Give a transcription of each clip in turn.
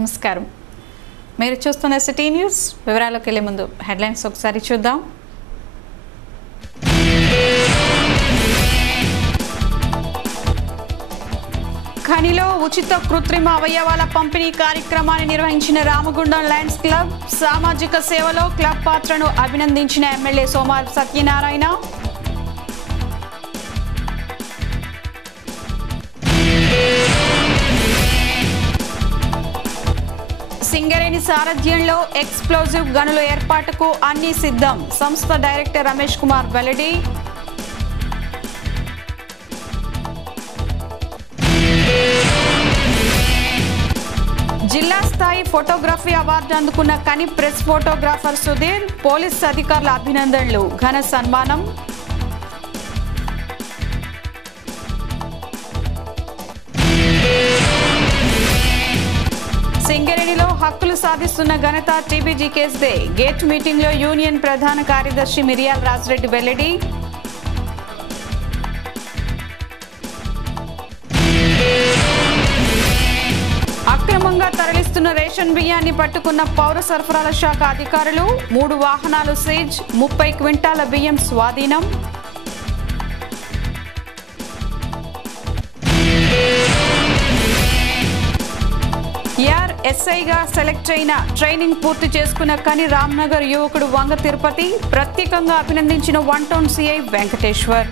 నమస్కారం. మీరు చూస్తున్న సిటీ న్యూస్. వివరాల్లోకి వెళ్లే ముందు హెడ్లైన్స్ ఒకసారి చూద్దాం. ఖనిలో ఉచిత కృత్రిమ అవయవాల పంపిణీ కార్యక్రమాన్ని నిర్వహించిన రామగుండం లయన్స్ క్లబ్. సామాజిక సేవలో క్లబ్ పాత్రను అభినందించిన ఎమ్మెల్యే సోమారపు సత్యనారాయణ. సింగరేణి సారథ్యంలో ఎక్స్ప్లోజివ్ గనుల ఏర్పాటుకు అన్ని సిద్ధం. సంస్థ డైరెక్టర్ రమేష్ కుమార్ వెల్లడి. జిల్లా స్థాయి ఫోటోగ్రఫీ అవార్డు అందుకున్న కని ప్రెస్ ఫోటోగ్రాఫర్ సుధీర్. పోలీస్ అధికారుల అభినందనలు, ఘన సన్మానం. సింగరేణిలో హక్కులు సాధిస్తున్న ఘనత టీబీజీకేస్దే. గేట్ మీటింగ్ లో యూనియన్ ప్రధాన కార్యదర్శి మిరియాల్ రాజరెడ్డి వెల్లడి. అక్రమంగా తరలిస్తున్న రేషన్ బియ్యాన్ని పట్టుకున్న పౌర సరఫరాల శాఖ అధికారులు. 3 వాహనాలు సీజ్, 30 క్వింటాల బియ్యం స్వాధీనం. ఎస్ఐగా సెలెక్ట్ అయిన ట్రైనింగ్ పూర్తి చేసుకున్న కని రామ్నగర్ యువకుడు వంగ తిరుపతి. ప్రత్యేకంగా అభినందించిన 1 టౌన్ సిఐ వెంకటేశ్వర్.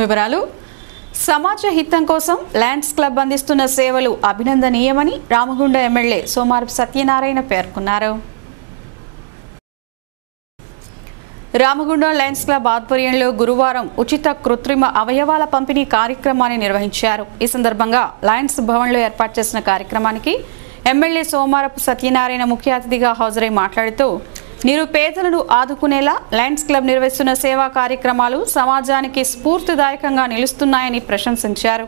వివరాలు. సమాజ హితం కోసం లయన్స్ క్లబ్ అందిస్తున్న సేవలు అభినందనీయమని రామగుండం ఎమ్మెల్యే సోమారపు సత్యనారాయణ పేర్కొన్నారు. రామగుండం లయన్స్ క్లబ్ ఆధ్వర్యంలో గురువారం ఉచిత కృత్రిమ అవయవాల పంపిణీ కార్యక్రమాన్ని నిర్వహించారు. ఈ సందర్భంగా లయన్స్ భవన్లో ఏర్పాటు చేసిన కార్యక్రమానికి ఎమ్మెల్యే సోమారపు సత్యనారాయణ ముఖ్య అతిథిగా హాజరై మాట్లాడుతూ, నిరుపేదలను ఆదుకునేలా లయన్స్ క్లబ్ నిర్వహిస్తున్న సేవా కార్యక్రమాలు సమాజానికి స్ఫూర్తిదాయకంగా నిలుస్తున్నాయని ప్రశంసించారు.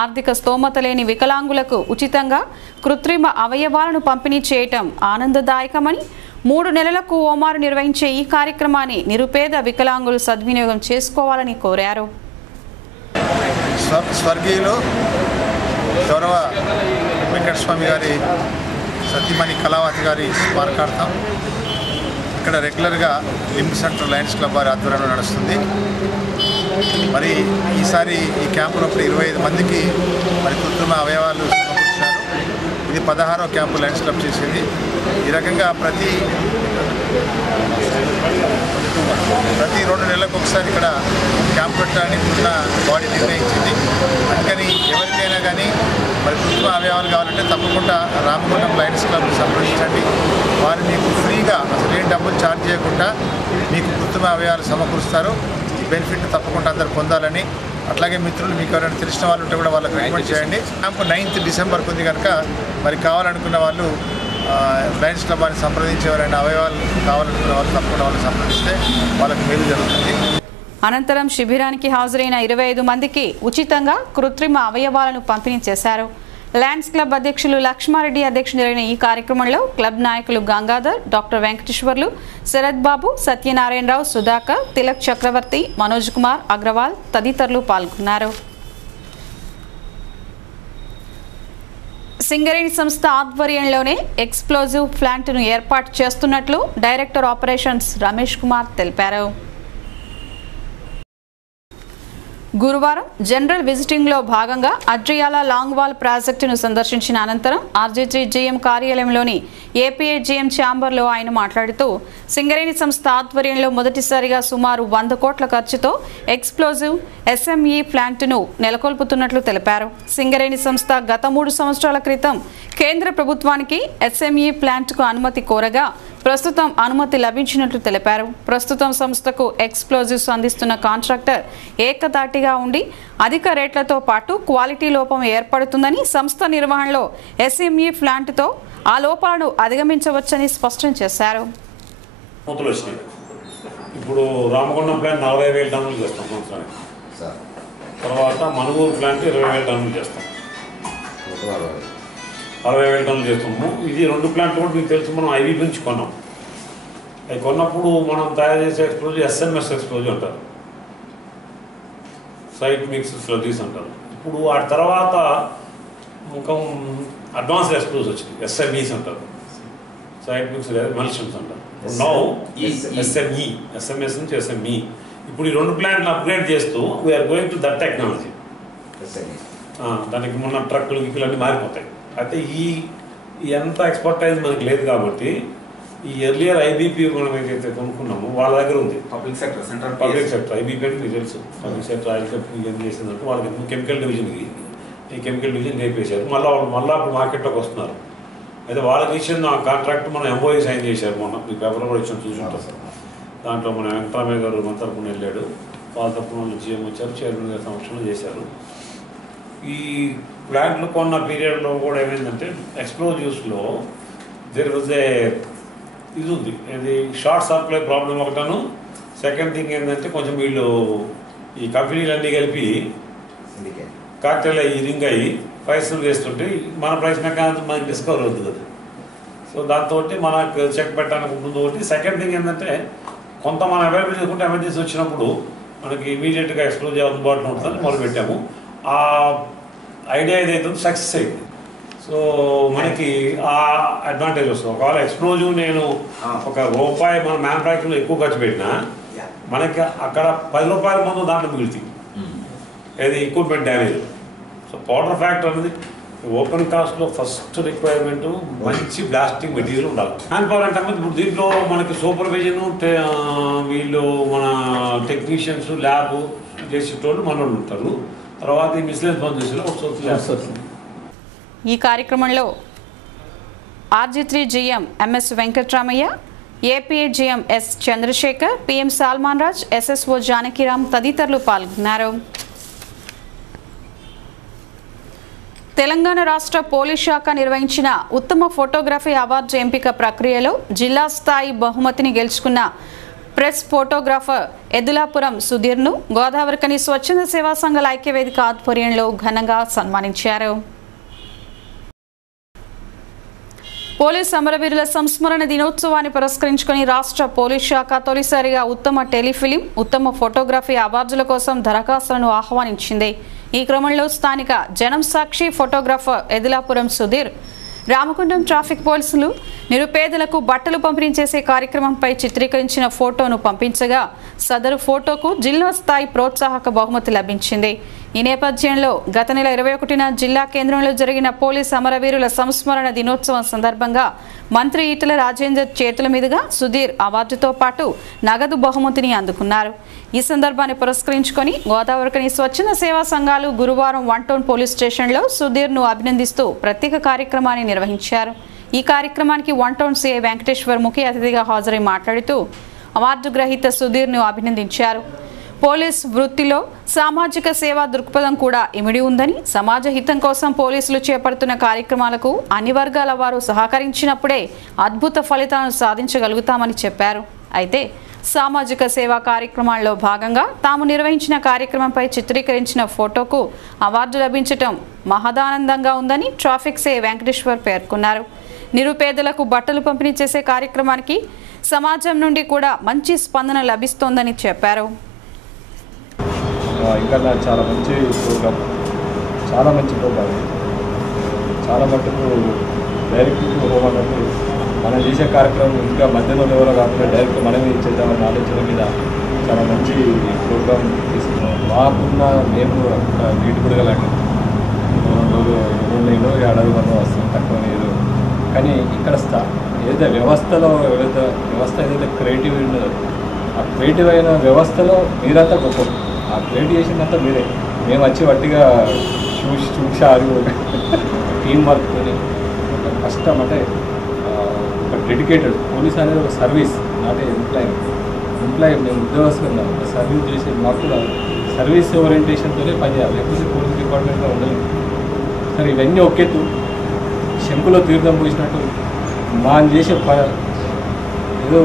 ఆర్థిక స్తోమత లేని వికలాంగులకు ఉచితంగా కృత్రిమ అవయవాలను పంపిణీ చేయటం ఆనందదాయకమని, 3 నెలలకు ఓమారు నిర్వహించే ఈ కార్యక్రమాన్ని నిరుపేద వికలాంగులు సద్వినియోగం చేసుకోవాలని కోరారు. స్వర్గీయులు గౌరవ వెంకటస్వామి గారి సతీమణి కళావతి గారి స్మారకార్థం ఇక్కడ రెగ్యులర్గా లింబ్ సెంటర్ లయన్స్ క్లబ్ వారి ఆధ్వర్యంలో నడుస్తుంది. మరి ఈసారి ఈ క్యాంపులో 25 మందికి మరి కృత్రిమ అవయవాలు సమకూర్చారు. ఇది 16వ క్యాంపు లయన్స్ క్లబ్ చేసింది. ఈ రకంగా ప్రతి 2 నెలలకు ఒకసారి ఇక్కడ క్యాంప్ పెట్టడానికి ఉన్న బాడీ నిర్ణయించింది. అందుకని ఎవరికైనా కానీ మరి కృత్రిమ అవయవాలు కావాలంటే తప్పకుండా రామగుండం లయన్స్ క్లబ్ని సంప్రదించండి. వారు మీకు ఫ్రీగా అసలు ఏం డబ్బులు ఛార్జ్ చేయకుండా మీకు కృత్రిమ అవయవాలు సమకూరుస్తారు. ఈ బెనిఫిట్ తప్పకుండా అందరూ పొందాలని, అట్లాగే మిత్రులు మీకు ఎవరైనా తెలిసిన వాళ్ళు ఉంటే కూడా వాళ్ళకి రికమెండ్ చేయండి. క్యాంపు 9th డిసెంబర్కి ఉంది కనుక మరి కావాలనుకున్న వాళ్ళు లయన్స్ క్లబ్ అని సంప్రదించి ఎవరైనా అవయవాలు కావాలనుకున్న వాళ్ళు తప్పకుండా వాళ్ళు సంప్రదిస్తే వాళ్ళకి మేలు జరుగుతుంది. అనంతరం శిబిరానికి హాజరైన 25 మందికి ఉచితంగా కృత్రిమ అవయవాలను పంపిణీ చేశారు. లయన్స్ క్లబ్ అధ్యక్షులు లక్ష్మారెడ్డి అధ్యక్షులైన ఈ కార్యక్రమంలో క్లబ్ నాయకులు గంగాధర్, డాక్టర్ వెంకటేశ్వర్లు, శరత్ బాబు, సత్యనారాయణరావు, సుధాకర్, తిలక్ చక్రవర్తి, మనోజ్ కుమార్ అగ్రవాల్ తదితరులు పాల్గొన్నారు. సింగరేణి సంస్థ ఆధ్వర్యంలోనే ఎక్స్ప్లోజివ్ ప్లాంట్ను ఏర్పాటు చేస్తున్నట్లు డైరెక్టర్ ఆపరేషన్స్ రమేష్ కుమార్ తెలిపారు. గురువారం జనరల్ విజిటింగ్లో భాగంగా అడ్రియాల లాంగ్వాల్ ప్రాజెక్టును సందర్శించిన అనంతరం ఆర్జీజీ జీఎం కార్యాలయంలోని ఏపీఐ జీఎం ఛాంబర్లో ఆయన మాట్లాడుతూ, సింగరేణి సంస్థ ఆధ్వర్యంలో మొదటిసారిగా సుమారు 100 కోట్ల ఖర్చుతో ఎక్స్ప్లోజివ్ ఎస్ఎంఈ ప్లాంట్ను నెలకొల్పుతున్నట్లు తెలిపారు. సింగరేణి సంస్థ గత 3 సంవత్సరాల క్రితం కేంద్ర ప్రభుత్వానికి ఎస్ఎంఈ ప్లాంట్కు అనుమతి కోరగా ప్రస్తుతం అనుమతి లభించినట్లు తెలిపారు. ప్రస్తుతం సంస్థకు ఎక్స్ప్లోజివ్స్ అందిస్తున్న కాంట్రాక్టర్ ఏకతాటిగా ఉండి అధిక రేట్లతో పాటు క్వాలిటీ లోపం ఏర్పడుతుందని, సంస్థ నిర్వహణలో ఎస్ఎంఈ ప్లాంట్తో ఆ లోపాలను అధిగమించవచ్చని స్పష్టం చేశారు. ఇప్పుడు రామగుండం ప్లాంట్ 40,000 టన్నులు చేస్తాం సంవత్సరానికి. తర్వాత మనుగూరు ప్లాంట్ 20,000 టన్నులు చేస్తాం. 60,000 టన్నులు చేస్తున్నాము. ఇది 2 ప్లాంట్లు కూడా మీకు తెలుసు, మనం ఐవీపీ నుంచి కొన్నాం. అవి కొన్నప్పుడు మనం తయారు చేసే ఎక్స్ప్లోజివ్ ఎస్ఎంఎస్ ఎక్స్ప్లోజివ్ అంటారు, సైట్ మిక్స్ ఎక్స్ప్లోజివ్స్ అంటారు. ఇప్పుడు ఆ తర్వాత ఇంకా అడ్వాన్స్డ్ ఎక్స్ప్లోజివ్స్ వచ్చినాయి, ఎస్ఎంఈస్ అంటారు, సైట్ మిక్స్ ఎమల్షన్స్ అంటారు. నౌ ఎస్ఎంఈ, ఎస్ఎంఎస్ నుంచి ఎస్ఎంఈ. ఇప్పుడు ఈ 2 ప్లాంట్లు అప్గ్రేడ్ చేస్తూ we're going to that technology. దానికి మొన్న ట్రక్కులు గిక్కులు అన్నీ మారిపోతాయి. అయితే ఈ ఎంత ఎక్స్పర్టైజ్ మనకి లేదు కాబట్టి ఈ ఎర్లియర్ ఐబీపీ మనం ఏదైతే కొనుక్కున్నామో వాళ్ళ దగ్గర ఉంది. పబ్లిక్ సెక్టర్ ఐబీపీ అంటే మీకు తెలుసు, పబ్లిక్ సెక్టర్ ఆయిల్ కంపెనీ ఏం చేసిందంటే వాళ్ళకి కెమికల్ డివిజన్కి ఈ కెమికల్ డివిజన్ నేర్పేశారు. మళ్ళీ ఇప్పుడు మార్కెట్లోకి వస్తున్నారు. అయితే వాళ్ళకి ఇచ్చిన కాంట్రాక్ట్ మనం ఎంఓఈ సైన్ చేశారు. మొన్న మీ పేపర్లో కూడా ఇచ్చిన చూసుకుంటాం సార్. దాంట్లో మన వెంకటరామయ్య గారు మన తరపున వెళ్ళాడు, వాళ్ళ తరపున వాళ్ళు జీఎం వచ్చారు, చైర్మన్ గారి సమక్షంలో చేశారు. ఈ ప్లాంట్లు కొన్న పీరియడ్లో కూడా ఏమైందంటే ఎక్స్ప్లోజివ్స్లో దేర్ వాజ్ ఏ ఇది ఉంది, ఇది షార్ట్ సప్లై ప్రాబ్లం ఒకటను. సెకండ్ థింగ్ ఏంటంటే కొంచెం వీళ్ళు ఈ కంపెనీలన్నీ కలిపి కార్టెల్ అయ్యి రింగ్ అయ్యి ప్రైస్లు వేస్తుంటే మన ప్రైస్ మెకానిజం మనకి డిస్కవర్ అవుతుంది కదా. సో దాంతో మనకు చెక్ పెట్టడానికి ఉంటుంది ఒకటి. సెకండ్ థింగ్ ఏంటంటే కొంత మనం అవైలబుల్ చేసుకుంటే ఎమర్జెన్సీ వచ్చినప్పుడు మనకి ఇమీడియట్గా ఎక్స్ప్లోజ్ అందుబాటులో ఉంటుందని మొదలుపెట్టాము. ఆ ఐడియా ఏదైతే సక్సెస్ అయింది. సో మనకి ఆ అడ్వాంటేజ్ వస్తుంది. ఒకవేళ ఎక్స్ప్లోజివ్ నేను ₹1 మన మ్యానుఫ్యాక్చరింగ్లో ఎక్కువ ఖర్చు పెట్టినా మనకి అక్కడ ₹10 మందు దాంట్లో మిగులుతాయి, ఏది equipment damage. So powder factor అనేది ఓపెన్ కాస్ట్లో ఫస్ట్ రిక్వైర్మెంట్ మంచి బ్లాస్టింగ్ మెటీరియల్ ఉండాలి. మ్యాన్ పవర్ అంటే ఇప్పుడు దీంట్లో మనకి సూపర్విజన్ వీళ్ళు మన టెక్నీషియన్స్ ల్యాబ్ చేసేటోళ్ళు మనోళ్ళు ఉంటారు. తర్వాత ఈ మిస్లెన్స్ బంద్ చేసేలో ఈ కార్యక్రమంలో RG3 GM MS Venkatramaiah, APA GM S Chandrasekhar, PM Salman Raj, SSO Janakiram తదితరులు పాల్గొన్నారు. తెలంగాణ రాష్ట్ర పోలీస్ శాఖ నిర్వహించిన ఉత్తమ ఫోటోగ్రఫీ అవార్డు ఎంపిక ప్రక్రియలో జిల్లా స్థాయి బహుమతిని గెలుచుకున్న ప్రెస్ ఫోటోగ్రాఫర్ ఎదులాపురం సుధీర్ను గోదావరికని స్వచ్ఛంద సేవా సంఘాల ఐక్యవేదిక ఆధ్వర్యంలో ఘనంగా సన్మానించారు. పోలీస్ అమరవీరుల సంస్మరణ దినోత్సవాన్ని పురస్కరించుకుని రాష్ట్ర పోలీస్ శాఖ తొలిసారిగా ఉత్తమ టెలిఫిలిం, ఉత్తమ ఫోటోగ్రఫీ అవార్డుల కోసం దరఖాస్తులను ఆహ్వానించింది. ఈ క్రమంలో స్థానిక జనం సాక్షి ఫోటోగ్రాఫర్ ఎదులాపురం సుధీర్ రామగుండం ట్రాఫిక్ పోలీసులు నిరుపేదలకు బట్టలు పంపిణీ చేసే కార్యక్రమంపై చిత్రీకరించిన ఫోటోను పంపించగా సదరు ఫోటోకు జిల్లా స్థాయి ప్రోత్సాహక బహుమతి లభించింది. ఈ నేపథ్యంలో గత నెల 21న జిల్లా కేంద్రంలో జరిగిన పోలీస్ అమరవీరుల సంస్మరణ దినోత్సవం సందర్భంగా మంత్రి ఈటెల రాజేందర్ చేతుల మీదుగా సుధీర్ అవార్డుతో పాటు నగదు బహుమతిని అందుకున్నారు. ఈ సందర్భాన్ని పురస్కరించుకొని గోదావరికని స్వచ్ఛంద సేవా సంఘాలు గురువారం 1 టౌన్ పోలీస్ స్టేషన్లో సుధీర్ను అభినందిస్తూ ప్రత్యేక కార్యక్రమాన్ని నిర్వహించారు. ఈ కార్యక్రమానికి 1 టౌన్ సిఐ వెంకటేశ్వర్ ముఖ్య అతిథిగా హాజరై మాట్లాడుతూ అవార్డు గ్రహీత సుధీర్ను అభినందించారు. పోలీస్ వృత్తిలో సామాజిక సేవా దృక్పథం కూడా ఇమిడి ఉందని, సమాజ హితం కోసం పోలీసులు చేపడుతున్న కార్యక్రమాలకు అన్ని వర్గాల వారు సహకరించినప్పుడే అద్భుత ఫలితాలను సాధించగలుగుతామని చెప్పారు. అయితే సామాజిక సేవా కార్యక్రమాల్లో భాగంగా తాము నిర్వహించిన కార్యక్రమంపై చిత్రీకరించిన ఫోటోకు అవార్డు లభించడం మహదానందంగా ఉందని ట్రాఫిక్ సిఐ వెంకటేశ్వర్ పేర్కొన్నారు. నిరుపేదలకు బట్టలు పంపిణీ చేసే కార్యక్రమానికి సమాజం నుండి కూడా మంచి స్పందన లభిస్తోందని చెప్పారు. ఇంకా చాలా మంచి ప్రోగ్రామ్, చాలా మంచి ప్రోగ్రామ్, చాలా మటుకు డైరెక్ట్ హోమ్ అన్నట్టు మనం చేసే కార్యక్రమం ఇంకా మధ్యలో ఎవరో కాకుండా డైరెక్ట్ మనమే చేద్దామన్న ఆలోచన మీద చాలా మంచి ప్రోగ్రామ్ తీసుకున్నాం. మాకున్న మేము నీటి గుడగలండి 2 ఏడాది మనం వస్తాం తక్కువ లేదు. కానీ ఇక్కడ ఏదైతే వ్యవస్థలో వ్యవస్థ ఏదైతే క్రియేటివ్ ఉన్నదో ఆ క్రియేటివ్ అయిన వ్యవస్థలో మీరంతా గొప్ప. ఆ క్రియేట్ చేసిందంతా మీరే. మేము వచ్చి వట్టిగా చూసారు టీం వర్క్తో ఒక కష్టం, అంటే ఒక డెడికేటెడ్ పోలీస్ అనేది ఒక సర్వీస్, నాట్ ఎంప్లాయీ. మేము ఉద్యోగస్తులు ఒక సర్వీస్ చేసే మాకు కూడా సర్వీస్ ఓరియంటేషన్తోనే పనిచేయాలి, లేకపోతే పోలీస్ డిపార్ట్మెంట్లో ఉండలేదు. సరే ఇవన్నీ ఒకెత్తు శంకులో తీర్థం పోసినట్టు మనం చేసే ఏదో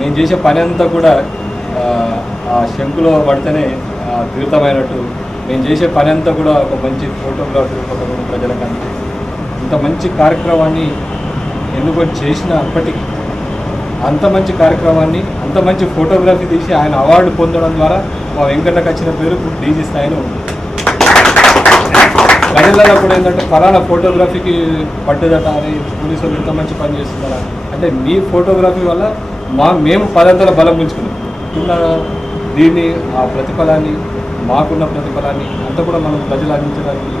నేను చేసే పని అంతా కూడా ఆ శంకులో పడితేనే తీర్థమైనట్టు మేము చేసే పని అంతా కూడా ఒక మంచి ఫోటోగ్రాఫీ ప్రజలకు అంతే ఇంత మంచి కార్యక్రమాన్ని ఎన్నుకొని చేసినప్పటికీ అంత మంచి కార్యక్రమాన్ని అంత మంచి ఫోటోగ్రఫీ తీసి ఆయన అవార్డు పొందడం ద్వారా మా వెంకటకు వచ్చిన పేరు డీజీ స్థాయిలో ఉంది. ప్రజలలో కూడా ఏంటంటే ఫలానా ఫోటోగ్రఫీకి పట్టుదట అని పోలీసులు ఇంత మంచి పని చేస్తున్నారా అంటే మీ ఫోటోగ్రఫీ వల్ల మేము పదంతల బలం పుంజుకున్నాం. ఉన్న దీన్ని ఆ ప్రతిఫలాన్ని మాకున్న ప్రతిఫలాన్ని అంతా కూడా మనం ప్రజలు అందించడానికి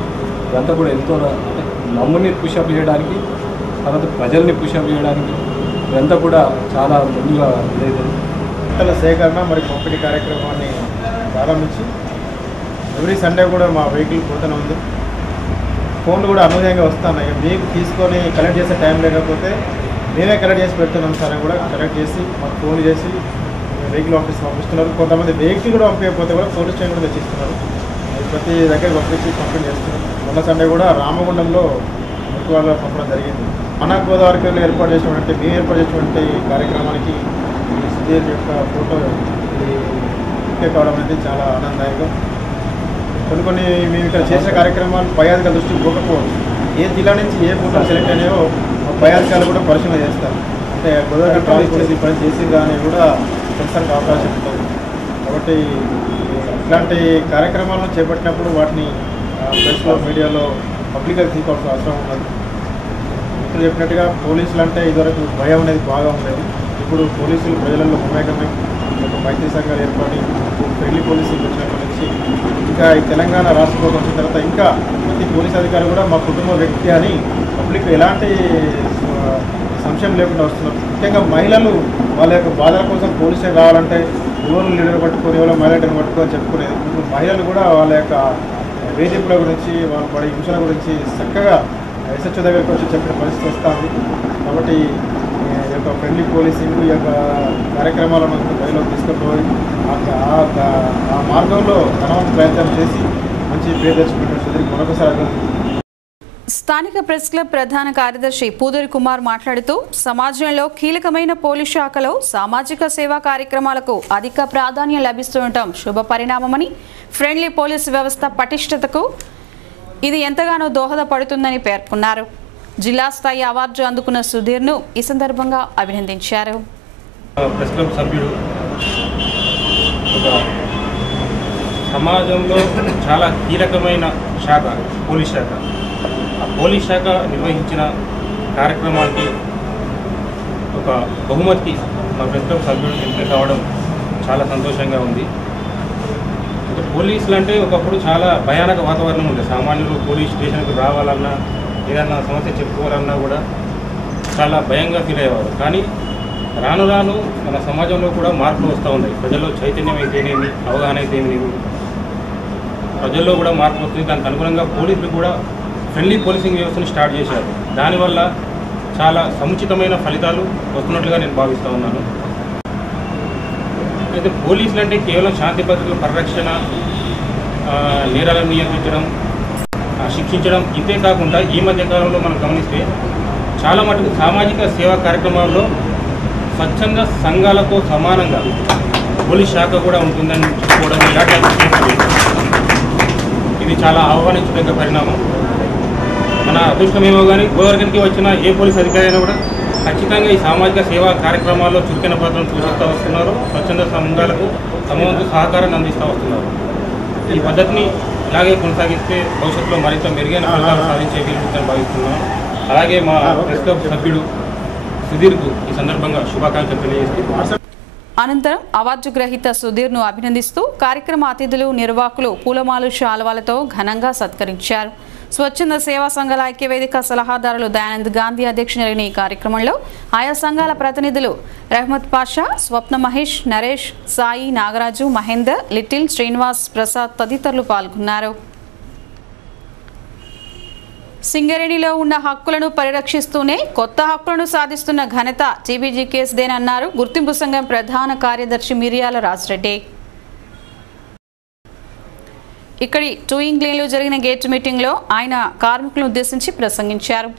ఇదంతా కూడా ఎంతో అంటే మమ్మల్ని పుషప్ చేయడానికి తర్వాత ప్రజల్ని పుషప్ చేయడానికి ఇదంతా కూడా చాలా ముందుగా ఇదైతుంది. బట్టల సేకరణ మరి పంపిణీ కార్యక్రమాన్ని ప్రారంభించి ఎవ్రీ సండే కూడా మా వెహికల్ పోతూనే ఉంది. ఫోన్లు కూడా అనూహ్యంగా వస్తున్నాయి. మీకు తీసుకొని కలెక్ట్ చేసే టైం లేకపోతే మేమే కలెక్ట్ చేసి పెడుతున్నాం సార్ అని కూడా కలెక్ట్ చేసి మాకు ఫోన్ చేసి వెహికల్ ఆఫీస్ పంపిస్తున్నారు. కొంతమంది వెహికల్ కూడా పంపించకపోతే కూడా పోలీస్ స్టేషన్ కూడా తెచ్చిస్తున్నారు. ప్రతి దగ్గర పంపించి పంపిణీ చేస్తున్నారు. మొన్న సండే కూడా రామగుండంలో మురికి వాళ్ళు పంపడం జరిగింది. మన గోదావరిలో ఏర్పాటు చేసినటువంటి మేము ఏర్పాటు చేసినటువంటి కార్యక్రమానికి సుధీర్ యొక్క ఫోటో ముఖ్య కావడం అనేది చాలా ఆనందదాయకం. కొన్ని మేము ఇక్కడ చేసిన కార్యక్రమాలు పై అధికారుల దృష్టికి పోకపోవచ్చు. ఏ జిల్లా నుంచి ఏ ఫోటోలు సెలెక్ట్ అయినాయో పై అధికారులు కూడా పరిశీలన చేస్తారు. అంటే గోదావరి ట్రావెల్ చేసి పని చేసి కానీ కూడా తెలుసడానికి అవకాశం ఉంటుంది. కాబట్టి ఇట్లాంటి కార్యక్రమాలను చేపట్టినప్పుడు వాటిని ప్రెస్లో మీడియాలో పబ్లిక్గా తీసుకోవాల్సిన అవసరం ఉన్నది. ఇప్పుడు చెప్పినట్టుగా పోలీసులు అంటే ఇదివరకు భయం అనేది బాగా ఉండేది. ఇప్పుడు పోలీసులు ప్రజలలో మమేకమై ఒక మైత్రి సంఘాలు ఏర్పడి ఫ్రెండ్లీ పోలీసులు వచ్చినప్పటి నుంచి ఇంకా ఈ తెలంగాణ రాష్ట్ర ప్రభుత్వం వచ్చిన తర్వాత ఇంకా ప్రతి పోలీస్ అధికారి కూడా మా కుటుంబ వ్యక్తి అని పబ్లిక్ ఎలాంటి సంశయం లేకుండా వస్తున్నారు. ముఖ్యంగా మహిళలు వాళ్ళ యొక్క బాధల కోసం పోలీస్ స్టేషన్ రావాలంటే ఎవరు లీడర్ పట్టుకొని ఎవరో మహిళ లీడర్ పట్టుకొని చెప్పుకునేది. ఇప్పుడు మహిళలు కూడా వాళ్ళ యొక్క వేధింపుల గురించి వాళ్ళు పడే హింసల గురించి చక్కగా ఎస్హెచ్ఓ దగ్గరికి వచ్చి చెప్పిన పరిస్థితి వస్తుంది. కాబట్టి ఈ యొక్క ఫ్రెండ్లీ పోలీసింగ్ ఈ యొక్క కార్యక్రమాలను ప్రజలకు తీసుకుపోయి ఆ మార్గంలో ధనవంత ప్రయత్నం చేసి మంచి పేరు తెచ్చుకున్నట్టు మరొకసారి. స్థానిక ప్రెస్ క్లబ్ ప్రధాన కార్యదర్శి పూదరి కుమార్ మాట్లాడుతూ సమాజంలో కీలకమైన పోలీస్ శాఖలో సామాజిక సేవా కార్యక్రమాలకు అధిక ప్రాధాన్యం లభిస్తుండటం శుభ పరిణామమని, ఫ్రెండ్లీ పోలీసు వ్యవస్థ పటిష్టతకు ఇది ఎంతగానో దోహదపడుతుందని పేర్కొన్నారు. జిల్లా స్థాయి అవార్డు అందుకున్న సుధీర్ను ఈ సందర్భంగా అభినందించారు. ప్రెస్ క్లబ్ సభ్యుడు సమాజంలో చాలా కీలకమైన శాఖ పోలీస్ శాఖ. ఆ పోలీస్ శాఖ నిర్వహించిన కార్యక్రమానికి ఒక బహుమతి మా ప్రెస్ క్లబ్ సభ్యుడు ఎంపిక కావడం చాలా సంతోషంగా ఉంది. పోలీసులు అంటే ఒకప్పుడు చాలా భయానక వాతావరణం ఉంది. సామాన్యులు పోలీస్ స్టేషన్కి రావాలన్నా ఏదన్నా సమస్య చెప్పుకోవాలన్నా కూడా చాలా భయంగా ఫీల్ అయ్యేవారు. కానీ రాను రాను మన సమాజంలో కూడా మార్పులు వస్తూ ఉన్నాయి. ప్రజల్లో చైతన్యం అయితేనేమి, అవగాహన అయితేనేమి, ప్రజల్లో కూడా మార్పు వస్తుంది. దానికి అనుగుణంగా పోలీసులు కూడా ఫ్రెండ్లీ పోలీసింగ్ వ్యవస్థను స్టార్ట్ చేశారు. దానివల్ల చాలా సముచితమైన ఫలితాలు వస్తున్నట్లుగా నేను భావిస్తూ ఉన్నాను. అయితే పోలీసులు అంటే కేవలం శాంతి భద్రతల పరిరక్షణ, నేరాలను నియంత్రించడం, శిక్షించడం ఇంతే కాకుండా ఈ మధ్య కాలంలో మనం గమనిస్తే చాలా మటుకు సామాజిక సేవా కార్యక్రమాల్లో స్వచ్ఛంద సంఘాలతో సమానంగా పోలీస్ శాఖ కూడా ఉంటుందని చెప్పుకోవడం ఇది చాలా ఆహ్వానించదగ్గ పరిణామం. మన అదృష్టమేమో కానీ గోవర్గన్కి వచ్చిన ఏ పోలీస్ అధికారి అయినా కూడా ఖచ్చితంగా ఈ సామాజిక సేవా కార్యక్రమాల్లో చురుకైన పాత్రను పోషిస్తూ వస్తున్నారు. స్వచ్ఛంద సంఘాలకు తమ వంతు సహకారాన్ని అందిస్తూ వస్తున్నారు. ఈ పద్ధతిని ఇలాగే కొనసాగిస్తే భవిష్యత్తులో మరింత మెరుగైన ఫలితాలు సాధించే వీలుందని భావిస్తున్నాం. అలాగే మా ప్రెస్ క్లబ్ సభ్యుడు సుధీర్కు ఈ సందర్భంగా శుభాకాంక్షలు తెలియజేస్తూ అనంతరం అవార్డు గ్రహీత సుధీర్ను అభినందిస్తూ కార్యక్రమ అతిథులు, నిర్వాహకులు పూలమాలు, శాలువాలతో ఘనంగా సత్కరించారు. స్వచ్ఛంద సేవా సంఘాల ఐక్యవేదిక సలహాదారులు దయానంద్ గాంధీ అధ్యక్షత జరిగిన ఈ కార్యక్రమంలో ఆయా సంఘాల ప్రతినిధులు రహమత్ పాషా, స్వప్న మహేష్, నరేష్, సాయి, నాగరాజు, మహేందర్, లిటిల్, శ్రీనివాస్, ప్రసాద్ తదితరులు పాల్గొన్నారు. సింగరేణిలో ఉన్న హక్కులను పరిరక్షిస్తూనే కొత్త హక్కులను సాధిస్తున్న ఘనత టీబీజీకేస్దేనన్నారు గుర్తింపు సంఘం ప్రధాన కార్యదర్శి మిరియాల రాజరెడ్డి. ఇక్కడి టూయింగ్ లేన్లో జరిగిన గేట్ మీటింగ్లో ఆయన కార్మికులను ఉద్దేశించి ప్రసంగించారు.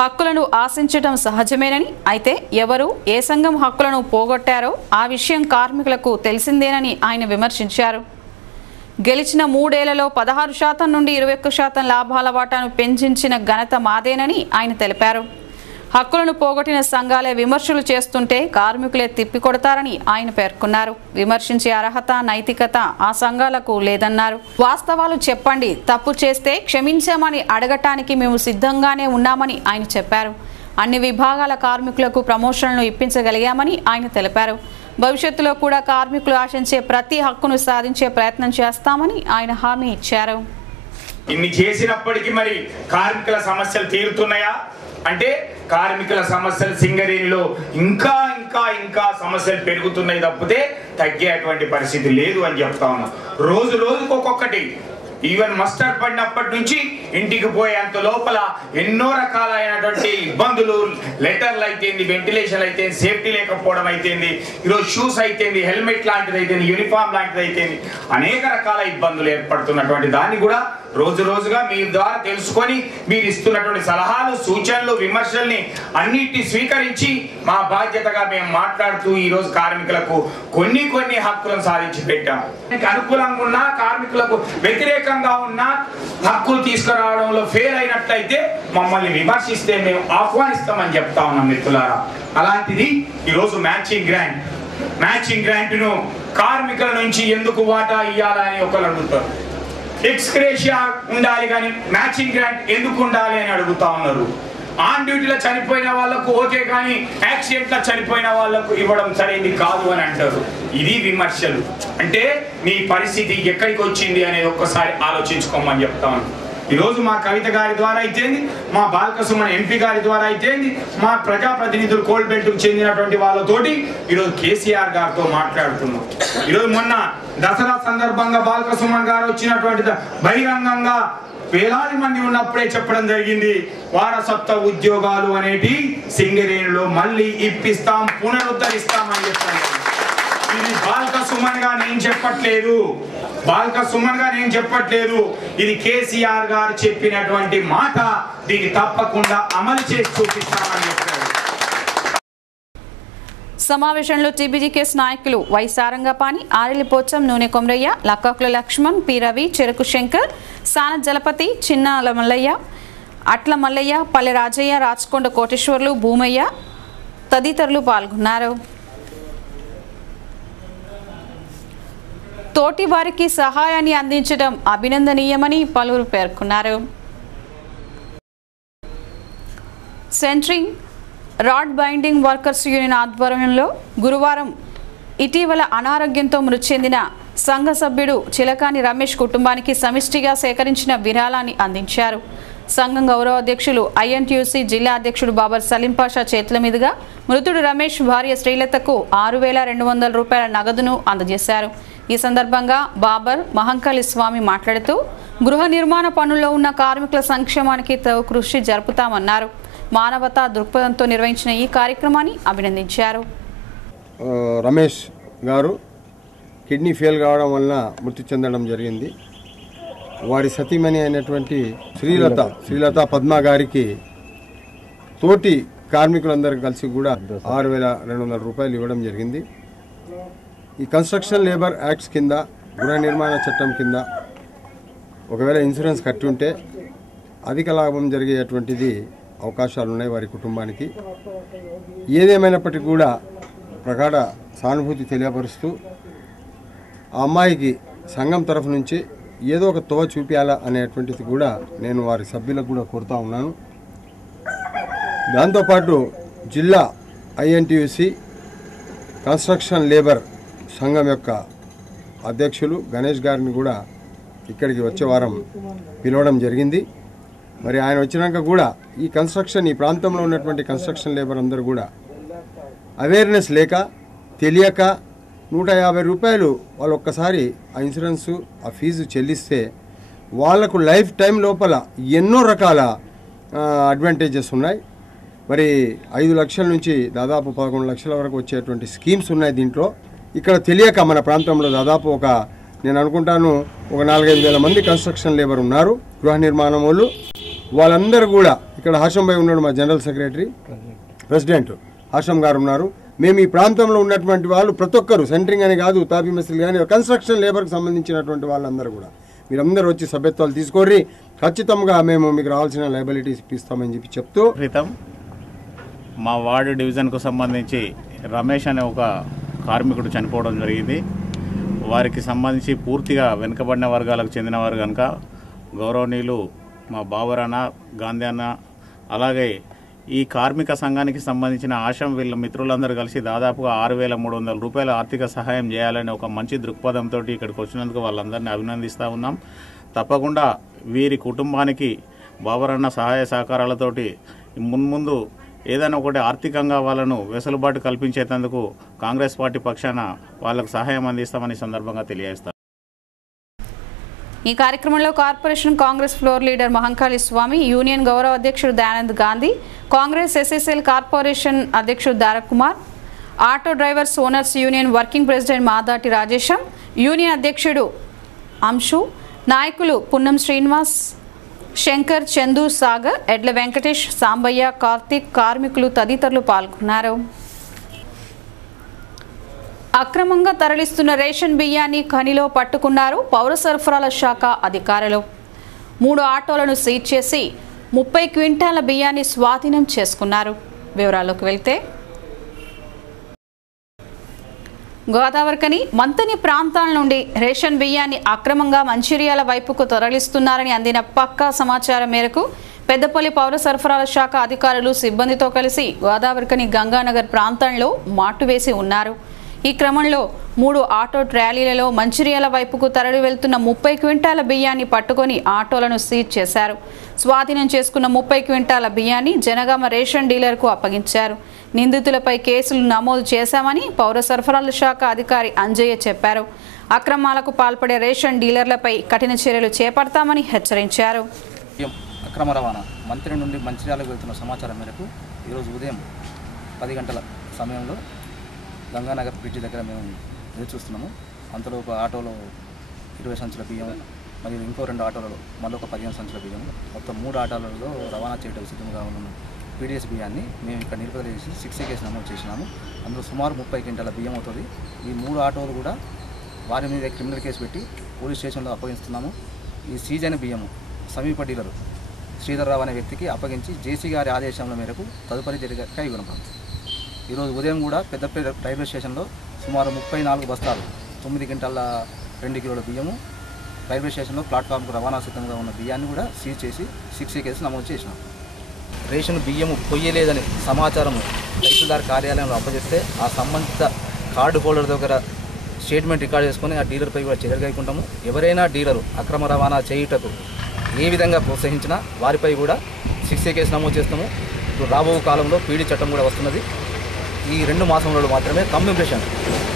హక్కులను ఆశించడం సహజమేనని, అయితే ఎవరు ఏ సంఘం హక్కులను పోగొట్టారో ఆ విషయం కార్మికులకు తెలిసిందేనని ఆయన విమర్శించారు. గెలిచిన 3 ఏళ్లలో 16% నుండి 21% లాభాల వాటాను పెంచిన ఘనత మాదేనని ఆయన తెలిపారు. హక్కులను పోగొట్టిన సంఘాలే విమర్శలు చేస్తుంటే కార్మికులే తిప్పికొడతారని ఆయన పేర్కొన్నారు. విమర్శించే అర్హత, నైతికత ఆ సంఘాలకు లేదన్నారు. వాస్తవాలు చెప్పండి, తప్పు చేస్తే క్షమించామని అడగటానికి మేము సిద్ధంగానే ఉన్నామని ఆయన చెప్పారు. అన్ని విభాగాల కార్మికులకు ప్రమోషన్లను ఇప్పించగలిగామని ఆయన తెలిపారు. భవిష్యత్తులో కూడా కార్మికులు ఆశించే ప్రతి హక్కును సాధించే ప్రయత్నం చేస్తామని ఆయన హామీ ఇచ్చారు. ఇన్ని చేసినప్పటికీ మరి కార్మికుల సమస్యలు తీరుతున్నాయా అంటే కార్మికుల సమస్యలు సింగరేణిలో ఇంకా ఇంకా ఇంకా సమస్యలు పెరుగుతున్నాయి తప్పితే తగ్గేటువంటి పరిస్థితి లేదు అని చెప్తా ఉన్నాం. రోజు రోజుకు ఒక్కొక్కటి. ఈవెన్ మస్టర్ పడినప్పటి నుంచి ఇంటికి పోయేంత లోపల ఎన్నో రకాలైనటువంటి ఇబ్బందులు, లెటర్లు అయితేంది, వెంటిలేషన్ అయితేంది, సేఫ్టీ లేకపోవడం అయితేంది, ఈరోజు షూస్ అయితేంది, హెల్మెట్ లాంటిది అయితేంది, యూనిఫామ్ లాంటిది అయితేంది, అనేక రకాల ఇబ్బందులు ఏర్పడుతున్నటువంటి దాన్ని కూడా రోజు రోజుగా మీ ద్వారా తెలుసుకొని మీరు ఇస్తున్నటువంటి సలహాలు, సూచనలు, విమర్శల్ని అన్నిటిని స్వీకరించి మా బాధ్యతగా మేము మాట్లాడుతూ ఈరోజు కార్మికులకు కొన్ని హక్కులను సాధించి పెట్టాం. అనుకూలంగా ఉన్నా, కార్మికులకు వ్యతిరేకంగా ఉన్న హక్కులు తీసుకురావడంలో ఫెయిల్ అయినట్లయితే మమ్మల్ని విమర్శిస్తే మేము ఆహ్వానిస్తామని చెప్తా ఉన్నాం మిత్రులారా. అలాంటిది ఈరోజు మ్యాచింగ్ గ్రాంట్ను కార్మికుల నుంచి ఎందుకు వాటా ఇవ్వాలని ఒకరు అడుగుతారు. ఎక్స్గ్రేషియా ఉండాలి కానీ మ్యాచింగ్ గ్రాంట్ ఎందుకు ఉండాలి అని అడుగుతా ఉన్నారు. ఆన్ డ్యూటీలో చనిపోయిన వాళ్ళకు ఓకే కానీ యాక్సిడెంట్లో చనిపోయిన వాళ్ళకు ఇవ్వడం సరైనది కాదు అని అంటారు. ఇది విమర్శలు. అంటే మీ పరిస్థితి ఎక్కడికి వచ్చింది అనేది ఒక్కసారి ఆలోచించుకోమని చెప్తాను. ఈరోజు మా కవిత గారి ద్వారా అయితేంది, మా బాల్కసుమన్ ఎంపీ గారి ద్వారా అయితేంది, మా ప్రజాప్రతినిధులు కోల్డ్ బెల్ట్కు చెందినటువంటి వాళ్ళతోటి ఈరోజు కేసీఆర్ గారితో మాట్లాడుతున్నాం. ఈరోజు మొన్న దసరా సందర్భంగా బాల్కసుమన్ గారు వచ్చినటువంటి బహిరంగంగా వేలాది మంది ఉన్నప్పుడే చెప్పడం జరిగింది, వారసత్వ ఉద్యోగాలు అనేటి సింగరేణిలో మళ్ళీ ఇప్పిస్తాం, పునరుద్ధరిస్తామని చెప్తాను. ఇది బాల్కసుమన్ గా నేను చెప్పట్లేదు, ఇది కేసీఆర్ గారు చెప్పినటువంటి మాట. దీన్ని తప్పకుండా అమలు చేసి చూపిస్తామని చెప్పారు. సమావేశంలో టీబీజీకేఎస్ నాయకులు వై సారంగపాణి, ఆరెలి పోచం, నూనె కొమరయ్య, లక్కాకుల లక్ష్మణ్, పి రవి, చెరుకు శంకర్, సాన జలపతి, చిన్నాల మల్లయ్య, అట్ల మల్లయ్య, పల్లె రాజయ్య, రాచకొండ కోటేశ్వర్లు, భూమయ్య తదితరులు పాల్గొన్నారు. తోటి వారికి సహాయాన్ని అందించడం అభినందనీయమని పలువురు పేర్కొన్నారు. Centring rod binding workers union ఆధ్వర్యంలో గురువారం ఇటీవల అనారోగ్యంతో మృతి చెందిన సంఘ సభ్యుడు చిలకాని రమేష్ కుటుంబానికి సమిష్టిగా సేకరించిన విరాళాన్ని అందించారు. సంఘం గౌరవ అధ్యక్షులు ఐఎన్టీయూసీ జిల్లా అధ్యక్షుడు బాబర్ సలీం పాషా చేతుల మీదుగా మృతుడు రమేష్ భార్య శ్రీలతకు 6,200 రూపాయల నగదును అందజేశారు. ఈ సందర్భంగా బాబర్ మహంకాళి స్వామి మాట్లాడుతూ గృహ నిర్మాణ పనుల్లో ఉన్న కార్మికుల సంక్షేమానికి కృషి జరుపుతామన్నారు. మానవతా దృక్పథంతో నిర్వహించిన ఈ కార్యక్రమాన్ని అభినందించారు. రమేష్ గారు కిడ్నీ ఫెయిల్ కావడం వలన మృతి చెందడం జరిగింది. వారి సతీమణి అయినటువంటి శ్రీలత పద్మ గారికి తోటి కార్మికులందరూ కలిసి కూడా 6,200 రూపాయలు ఇవ్వడం జరిగింది. ఈ కన్స్ట్రక్షన్ లేబర్ యాక్ట్స్ కింద, గృహ నిర్మాణ చట్టం కింద ఒకవేళ ఇన్సూరెన్స్ కట్టి ఉంటే అధిక లాభం జరిగేటువంటిది అవకాశాలు ఉన్నాయి వారి కుటుంబానికి. ఏదేమైనప్పటికీ కూడా ప్రగాఢ సానుభూతి తెలియపరుస్తూ ఆ అమ్మాయికి సంఘం తరఫు నుంచి ఏదో ఒక తోవ చూపించాలా అనేటువంటిది కూడా నేను వారి సభ్యులకు కూడా కోరుతా ఉన్నాను. దాంతోపాటు జిల్లా ఐఎన్టీయూసీ కన్స్ట్రక్షన్ లేబర్ సంఘం యొక్క అధ్యక్షులు గణేష్ గారిని కూడా ఇక్కడికి వచ్చే వారం పిలవడం జరిగింది. మరి ఆయన వచ్చినాక కూడా ఈ ప్రాంతంలో ఉన్నటువంటి కన్స్ట్రక్షన్ లేబర్ అందరూ కూడా అవేర్నెస్ లేక తెలియక 150 రూపాయలు వాళ్ళు ఒక్కసారి ఆ ఇన్సూరెన్సు ఆ ఫీజు చెల్లిస్తే వాళ్లకు లైఫ్ టైం లోపల ఎన్నో రకాల అడ్వాంటేజెస్ ఉన్నాయి. మరి 5 లక్షల నుంచి దాదాపు 11 లక్షల వరకు వచ్చేటువంటి స్కీమ్స్ ఉన్నాయి దీంట్లో. ఇక్కడ తెలియక మన ప్రాంతంలో దాదాపు నేను అనుకుంటాను 4-5 వేల మంది కన్స్ట్రక్షన్ లేబర్ ఉన్నారు, గృహ నిర్మాణం వాళ్ళు. వాళ్ళందరూ కూడా ఇక్కడ హాషం భాయ్ ఉన్నాడు, మా జనరల్ సెక్రటరీ ప్రెసిడెంట్ హాషం గారు ఉన్నారు. మేము ఈ ప్రాంతంలో ఉన్నటువంటి వాళ్ళు ప్రతి ఒక్కరు సెంటరింగ్ అని కాదు, తాపీ మేస్త్రీలు కానీ కన్స్ట్రక్షన్ లేబర్కి సంబంధించినటువంటి వాళ్ళందరూ కూడా మీరందరూ వచ్చి సభ్యత్వాలు తీసుకోర్రి, ఖచ్చితంగా మేము మీకు రావాల్సిన లయబిలిటీస్ ఇప్పిస్తామని చెప్పి చెప్తూ క్రితం మా వార్డు డివిజన్కు సంబంధించి రమేష్ అనే ఒక కార్మికుడు చనిపోవడం జరిగింది. వారికి సంబంధించి పూర్తిగా వెనుకబడిన వర్గాలకు చెందినవారు కనుక గౌరవనీయులు మా బాబురాన్న, గాంధీ అన్న, అలాగే ఈ కార్మిక సంఘానికి సంబంధించిన ఆశం వీళ్ళ మిత్రులందరూ కలిసి దాదాపుగా 6,300 రూపాయల ఆర్థిక సహాయం చేయాలని ఒక మంచి దృక్పథంతో ఇక్కడికి వచ్చినందుకు వాళ్ళందరినీ అభినందిస్తూ ఉన్నాం. తప్పకుండా వీరి కుటుంబానికి బాబురాన్న సహాయ సహకారాలతోటి మున్ముందు ఏదైనా ఒకటి ఆర్థికంగా వాళ్ళను వెసులుబాటు కల్పించేందుకు కాంగ్రెస్ పార్టీ పక్షాన వాళ్ళకు సహాయం అందిస్తామని సందర్భంగా తెలియజేస్తారు. ఈ కార్యక్రమంలో corporation Congress floor leader Mahankali Swami, union గౌరవ అధ్యక్షుడు Dayanand Gandhi, Congress SSL corporation అధ్యక్షుడు దారక్ Kumar, auto drivers owners union working president Madati Rajesham, union అధ్యక్షుడు అంశు, నాయకులు పున్నం శ్రీనివాస్, శంకర్, చందు, సాగర్, ఎడ్ల వెంకటేష్, సాంబయ్య, కార్తిక్, కార్మికులు తదితరులు పాల్గొన్నారు. అక్రమంగా తరలిస్తున్న రేషన్ బియ్యాన్ని ఖనిలో పట్టుకున్నారు పౌర సరఫరాల శాఖ అధికారులు. 3 ఆటోలను సీజ్ చేసి 30 క్వింటాల బియ్యాన్ని స్వాధీనం చేసుకున్నారు. వివరాల్లోకి వెళ్తే గోదావరికని, మంతని ప్రాంతాల నుండి రేషన్ బియ్యాన్ని అక్రమంగా మంచిర్యాల వైపుకు తరలిస్తున్నారని అందిన పక్కా సమాచారం మేరకు పెద్దపల్లి పౌర సరఫరాల శాఖ అధికారులు సిబ్బందితో కలిసి గోదావరికని గంగానగర్ ప్రాంతంలో మాటువేసి ఉన్నారు. ఈ క్రమంలో 3 ఆటో ట్రాలీలలో మంచిర్యాల వైపుకు తరలి వెళ్తున్న 30 క్వింటాల బియ్యాన్ని పట్టుకొని ఆటోలను సీజ్ చేశారు. స్వాధీనం చేసుకున్న 30 క్వింటాల బియ్యాన్ని జనగామ రేషన్ డీలర్కు అప్పగించారు. నిందితులపై కేసులు నమోదు చేశామని పౌర సరఫరాల శాఖ అధికారి అంజయ్య చెప్పారు. అక్రమాలకు పాల్పడే రేషన్ డీలర్లపై కఠిన చర్యలు చేపడతామని హెచ్చరించారు. అక్రమ రవాణా మంత్రి నుండి మంచిర్యాలకు వెళ్తున్న సమాచారం మేరకు ఈరోజు ఉదయం 10 గంటల సమయంలో గంగానగర్ బ్రిడ్జి దగ్గర మేము ఎదురు చూస్తున్నాము. అంతలో ఒక ఆటోలో 20 సంచుల బియ్యం, మరియు ఇంకో 2 ఆటోలలో మళ్ళీ ఒక 15 సంచుల బియ్యం, మొత్తం 3 ఆటోలలో రవాణా చేయడం సిద్ధంగా ఉన్న పీడిఎస్ బియ్యాన్ని మేము ఇక్కడ నిలుపుదల చేసి 6A కేసు నమోదు చేసినాము. అందులో సుమారు 30 క్వింటాల బియ్యం అవుతుంది. ఈ 3 ఆటోలు కూడా వారి మీద క్రిమినల్ కేసు పెట్టి పోలీస్ స్టేషన్లో అప్పగిస్తున్నాము. ఈ సీజ్ అయిన బియ్యము సమీప డీలరు శ్రీధర్రావు అనే వ్యక్తికి అప్పగించి జేసీ గారి ఆదేశాల మేరకు తదుపరి చర్యగా ఇవ్వడం. ఈరోజు ఉదయం కూడా పెద్దపల్లి రైల్వే స్టేషన్లో సుమారు 34 బస్తాలు 9 క్వింటాల 2 కిలోల బియ్యము రైల్వే స్టేషన్లో ప్లాట్ఫామ్కు రవాణా సిద్ధంగా ఉన్న బియ్యాన్ని కూడా సీజ్ చేసి 6A కేసు నమోదు చేసినాం. రేషన్ బియ్యము పొయ్యలేదని సమాచారం తహసీల్దార్ కార్యాలయంలో అప్పచెప్తే ఆ సంబంధిత కార్డు హోల్డర్ దగ్గర స్టేట్మెంట్ రికార్డ్ చేసుకొని ఆ డీలర్పై కూడా చర్యలు కైకుంటాము. ఎవరైనా డీలరు అక్రమ రవాణా చేయుటకు ఏ విధంగా ప్రోత్సహించినా వారిపై కూడా 6A కేసు నమోదు చేస్తాము. ఇప్పుడు రాబో కాలంలో పీడీ చట్టం కూడా వస్తున్నది. ఈ 2 మాసంలో మాత్రమే కమ్యూనికేషన్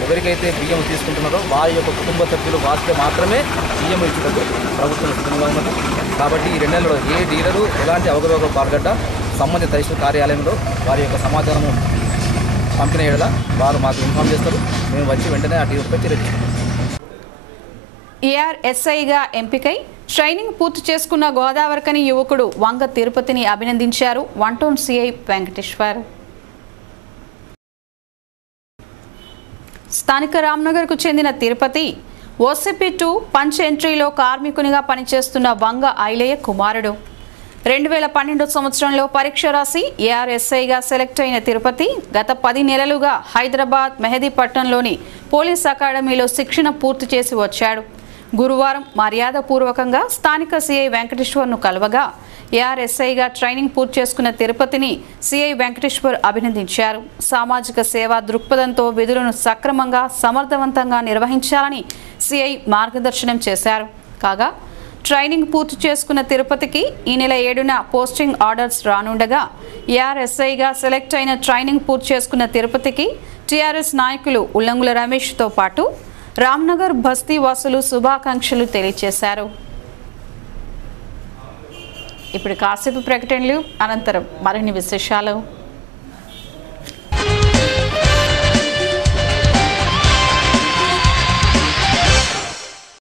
ఎవరికైతే బియ్యం తీసుకుంటున్నారో వారి యొక్క కుటుంబ సభ్యులు వాస్తే మాత్రమే బియ్యం ఇచ్చేటప్పుడు ప్రభుత్వం సిద్ధంగా ఉన్నది. కాబట్టి ఈ 2 నెలల్లో ఏ డీలరు ఎలాంటి అవకతవకలకు పాల్గొడ్డా సంబంధిత తహసీల్ కార్యాలయంలో వారి యొక్క సమాచారము పంపిణీ చేయడం వారు మాకు ఇన్ఫార్మ్ చేస్తారు. మేము వచ్చి వెంటనే ఆ డీలర్పై చర్య తీసుకుంటాం. ఏఆర్ఎస్ఐగా ఎంపికై ట్రైనింగ్ పూర్తి చేసుకున్న గోదావరికని యువకుడు వంగ తిరుపతిని అభినందించారు 1 టౌన్ సిఐ వెంకటేశ్వర్. స్థానిక రామ్నగర్కు చెందిన తిరుపతి OCP2 పంచ్ ఎంట్రీలో కార్మికునిగా పనిచేస్తున్న వంగ ఐలయ్య కుమారుడు. 2012 సంవత్సరంలో పరీక్ష రాసి ఏఆర్ఎస్ఐగా సెలెక్ట్ అయిన తిరుపతి గత 10 నెలలుగా హైదరాబాద్ మెహదీపట్నంలోని పోలీస్ అకాడమీలో శిక్షణ పూర్తి చేసి వచ్చాడు. గురువారం మర్యాదపూర్వకంగా స్థానిక సిఐ వెంకటేశ్వర్ను కలవగా ఏఆర్ఎస్ఐగా ట్రైనింగ్ పూర్తి చేసుకున్న తిరుపతిని సిఐ వెంకటేశ్వర్ అభినందించారు. సామాజిక సేవా దృక్పథంతో విధులను సక్రమంగా సమర్థవంతంగా నిర్వహించాలని సిఐ మార్గదర్శనం చేశారు. కాగా ట్రైనింగ్ పూర్తి చేసుకున్న తిరుపతికి ఈ నెల 7న పోస్టింగ్ ఆర్డర్స్ రానుండగా ఏఆర్ఎస్ఐగా సెలెక్ట్ అయిన ట్రైనింగ్ పూర్తి చేసుకున్న తిరుపతికి టీఆర్ఎస్ నాయకులు ఉల్లంగుల రమేష్తో పాటు రామ్నగర్ బస్తీ వాసులు శుభాకాంక్షలు తెలియజేశారు. ఇప్పుడు కాసేపు ప్రకటనలు అనంతరం మరిన్ని విశేషాలు.